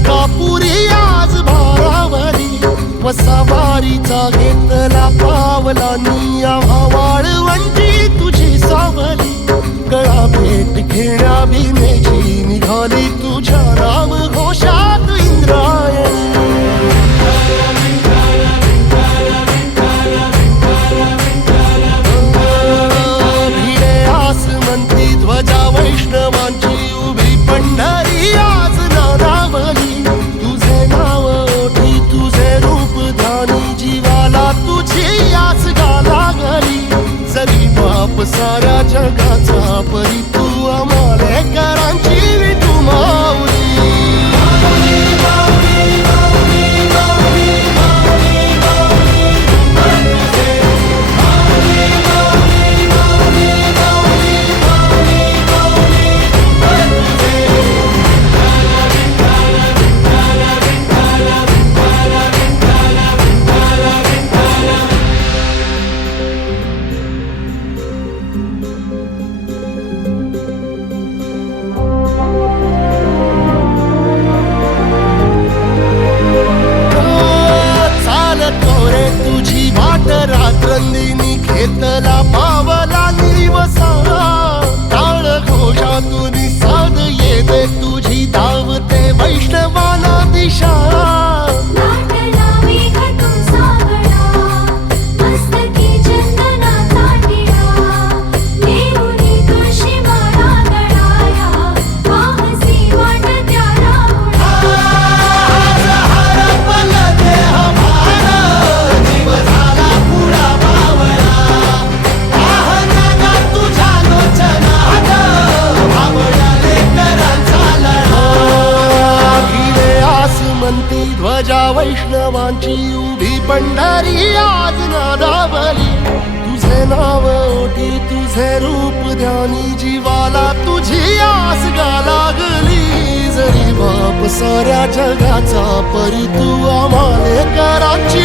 अंकापुरी आज भारावरी वसावारीचा घेतला पावला निया वाळवंटी तुझी सावली गळा भेट घेण्या भीमेची निघाली तुझ्या राम घोषात इंद्रायणी भिडे आसमंती ध्वजा वैष्णवांची उभी पंढरी आज नारावली तुझे नाव ओठी तुझे रूप ध्यानी जीवाला तुझी आस गाला गली जरी बाप साऱ्या जगाचा परी तू आमालेकरांची विठू माऊली रात्रंदिनी घेतला पावला निवसा टाळ घोषातून साध येते तुझी धावते वैष्णवाला दिशा ध्वजा वैष्णवांची उभी पंढरी आज नादावली तुझे नाव ओठी तुझे रूप ध्यानी जीवाला तुझी आस गा लागली जरी बाप साऱ्या जगाचा परी तू आमालेकरांची